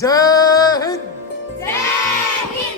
जय हिंद।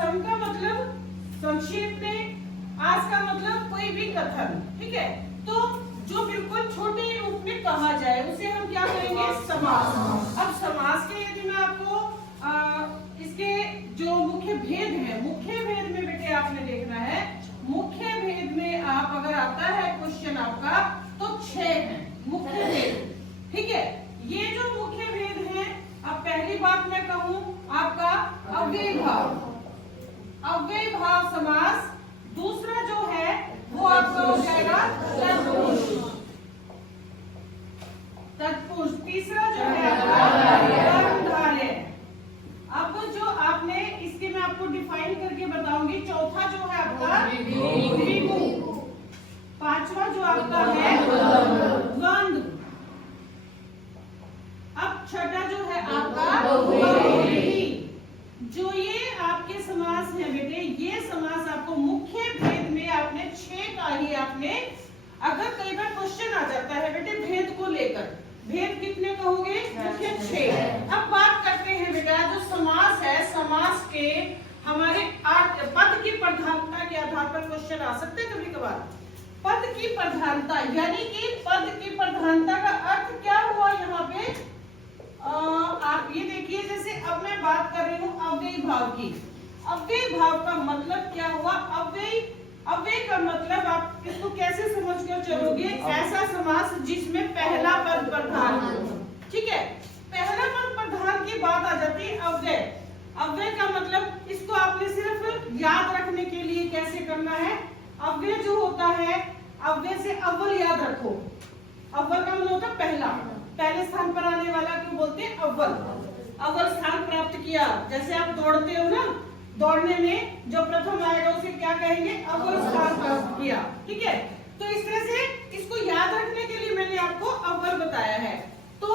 सम का मतलब संक्षेप में, आज का मतलब कोई भी कथन, ठीक है। तो जो बिल्कुल छोटे रूप में कहा जाए उसे हम क्या कहेंगे? समास। अब समास के यदि मैं आपको इसके जो मुख्य भेद है, मुख्य भेद में बेटे आपने देखना है। मुख्य भेद में आप अगर आता है क्वेश्चन आपका तो 6 है मुख्य भेद, ठीक है। ये जो मुख्य भेद है, अब पहली बात मैं कहूं आपका अव्ययी भाव, अव्ययी भाव समास। दूसरा जो है वो आपका हो जाएगा तत्पुरुष, तत्पुरुष। तीसरा जो है कर्मधारय। अब जो आपने इसके मैं आपको डिफाइन करके बताऊंगी। चौथा जो है आपका द्विगु। पांचवा जो आपका है द्वंद्व। अब छठा जो है आपका बहुव्रीहि। जो ये आपके समास है बेटे, ये समास आपको मुख्य भेद में आपने 6 का ही आपने, अगर कई बार क्वेश्चन आ जाता है बेटे भेद को लेकर, भेद कितने कहोगे? मुख्य 6। अब बात करते हैं बेटा जो समास है, समास के हमारे पद की प्रधानता के आधार पर क्वेश्चन आ सकते हैं कभी कभार। पद की प्रधानता यानी कि पद की प्रधानता का अर्थ क्या हुआ यहाँ पे? आप ये देखिए, जैसे अब मैं बात कर रही हूँ अव्ययी भाव की। अव्ययी भाव का मतलब क्या हुआ? अव्ययी, अव्यय का मतलब आप इसको कैसे समझ कर चलोगे? ऐसा समास जिसमें पहला पद प्रधान हो, ठीक है। पहला पद प्रधान की बात आ जाती है अव्यय। अव्यय का मतलब इसको आपने सिर्फ याद रखने के लिए कैसे करना है? अव्यय जो होता है, अव्यय से अव्वल याद रखो। अव्वल का मतलब होता है पहला, पहले स्थान पर आने वाला क्यों बोलते हैं? अव्वल। अव्वल स्थान प्राप्त किया। जैसे आप दौड़ते हो ना, दौड़ने में जो प्रथम आएगा उसे क्या कहेंगे? अव्वल स्थान प्राप्त किया, ठीक है। तो इस तरह से इसको याद रखने के लिए मैंने आपको अव्वल बताया है। तो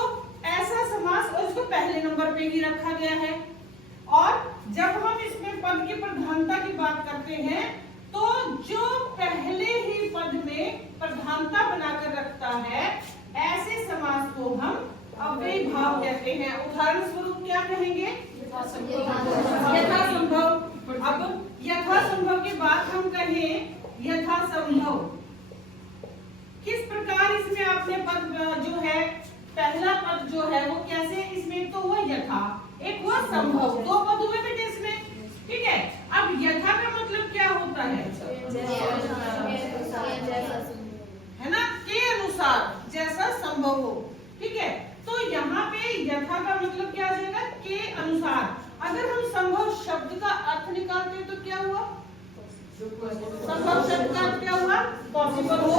ऐसा समास, और इसको पहले नंबर पे ही रखा गया है। और जब हम इसमें पद की प्रधानता की बात करते हैं तो जो पहले ही पद में प्रधानता बनाकर रखता है, ऐसे समास को हम अव्ययी भाव कहते हैं। उदाहरण स्वरूप क्या कहेंगे? यथासंभव। अब यथासंभव की बात हम कहें, यथासंभव किस प्रकार इसमें आपने पद जो है, पहला पद जो है वो कैसे, इसमें तो हुआ यथा, एक हुआ संभव, 2 पद हुए बेटे इसमें, ठीक है। अब यथा का मतलब क्या होता है? है ना, के अनुसार, संभव हो। ठीक है, तो यहाँ पे यथा का मतलब क्या आ जाएगा, के अनुसार। अगर हम संभव शब्द का अर्थ निकालते हैं तो क्या हुआ, संभव शब्द का अर्थ क्या हुआ, पॉसिबल हो,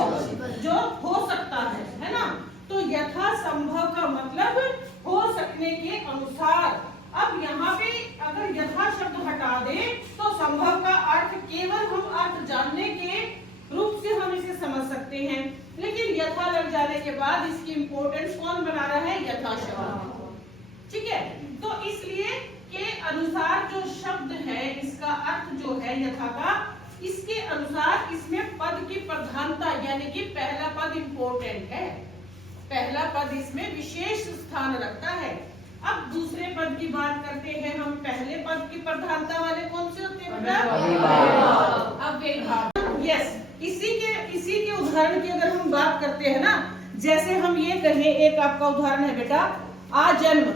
जो हो सकता है ना। तो यथा संभव का मतलब हो सकने के अनुसार। अब यहाँ पे अगर यथा शब्द हटा दे तो संभव का अर्थ केवल हम अर्थ जानने के रूप से हम इसे समझ सकते हैं, लेकिन यथा लग जाने के बाद इसकी इंपॉर्टेंस कौन बना रहा है, यथा शब्द। ठीक है, तो इसलिए के अनुसार जो शब्द है इसका अर्थ जो है यथा का, इसके अनुसार इसमें पद की प्रधानता यानी कि पहला पद इंपॉर्टेंट है, पहला पद इसमें विशेष स्थान रखता है। अब दूसरे पद की बात करते हैं हम। पहले पद की प्रधानता वाले कौन से होते हैं बेटा, अव्ययीभाव। यस, इसी के उदाहरण की अगर हम बात करते हैं ना, जैसे हम ये कहें, एक आपका उदाहरण है बेटा, आजन्म।